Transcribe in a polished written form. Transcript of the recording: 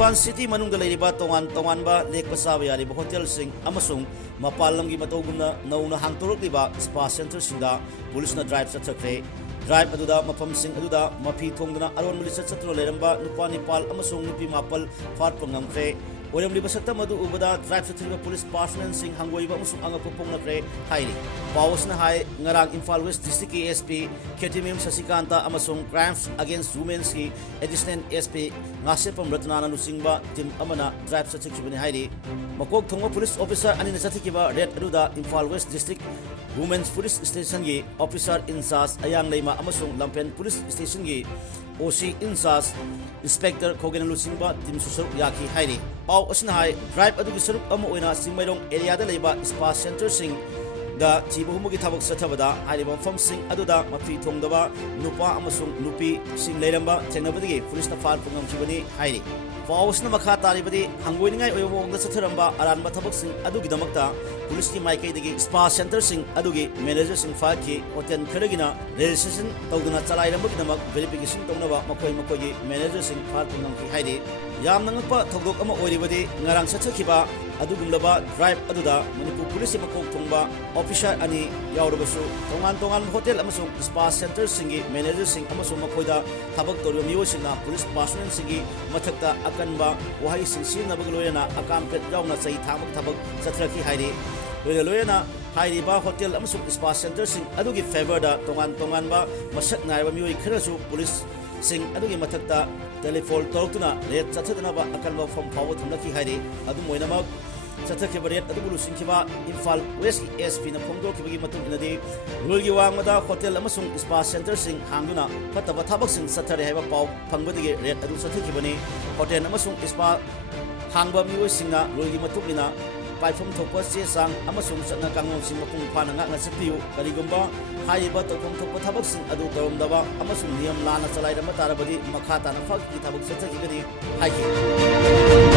Imphal City manungda leiriba tongan-tonganba lekpa saba yariba hotelsing amasung mapal lamgi matawgumna nauna hangtorokliba spa centersingda pulisna drive chathakre. Drive aduda mafamsing aduda mafi thongdana aron mulisa chatro leramba nupa nipal amasung nupi mapal fatpa ngamkre. Oiramliba saktam adu ubada drive chathriba police personnel sing hangoiba amasung angapa pongnakre hairi. Pawasna hai ngarang Imphal West District ASP Ketimim Sasikanta amasung Crimes Against Women ki Additional SP ngasepam ratnana nusingba tim amana drive chathikibani hairi. Makok thongma police officer anina chathikiba red aduda Imphal West District Women's Police Station ki officer in charge ayang leima amasung Lampen Police Station ki OC in charge Inspector Kogen Lusingba tim susaruk yaki hairi. Pau asna hai drive adugi saruk ama oina Singmairong area da leiba spa center sing da chibu humugi thabak sathabada hariba famsing aduda mafi thongdaba nupa amasung nupi sing leiramba thengnabadigi police na fal pungam kibani hairi. Pawasna makha taribadi hangoiningai oyobongda satharamba aranba thabak sing adugi damakta police ki maikai digi spa center sing adugi manager sing fal ki hotel kharagina registration tawduna chalairambagi damak verification tongnaba makoi manager sing fal pungam ki hairi. Yamna ngakpa thogdok ama oiribadi ngarang sathakhiba adugumlaba drive aduda Manipur police makok thongba officer ani yaurabasu tongan hotel amasung spa center singi manager sing amasung makoida thabak toryo miyosingna police personnel singi mathakta akanba wahai sing sinabag loyana akam pet yauna chai thamak thabak chathrakhi hairi. Loyana hairi ba hotel amasung spa center sing adugi favor da tongan ba masak naiba miyoi kharasu police sing adugi mathakta telephone tawtuna red chathadana ba akanba from power thunaki hairi. Adu moinamak chathakhiba red adubulu singkhiba Imphal West ASP na phongdokibagi matung inadi rulgi wangmada hotel amasung spa center sing hangduna fataba thabak sing sathare haiba pau phangbadige red adu chathakibani. Hotel amasung spa hangba mioi singna rulgi matungina paifam thokpa che sang amasung chana kangong sing mapung phana ngakna chapiu karigumba haiba tokam thokpa thabak sing adu toromdaba amasung niyam lana chalairama tarabadi makha tana phak ki thabak chathakibani haiki.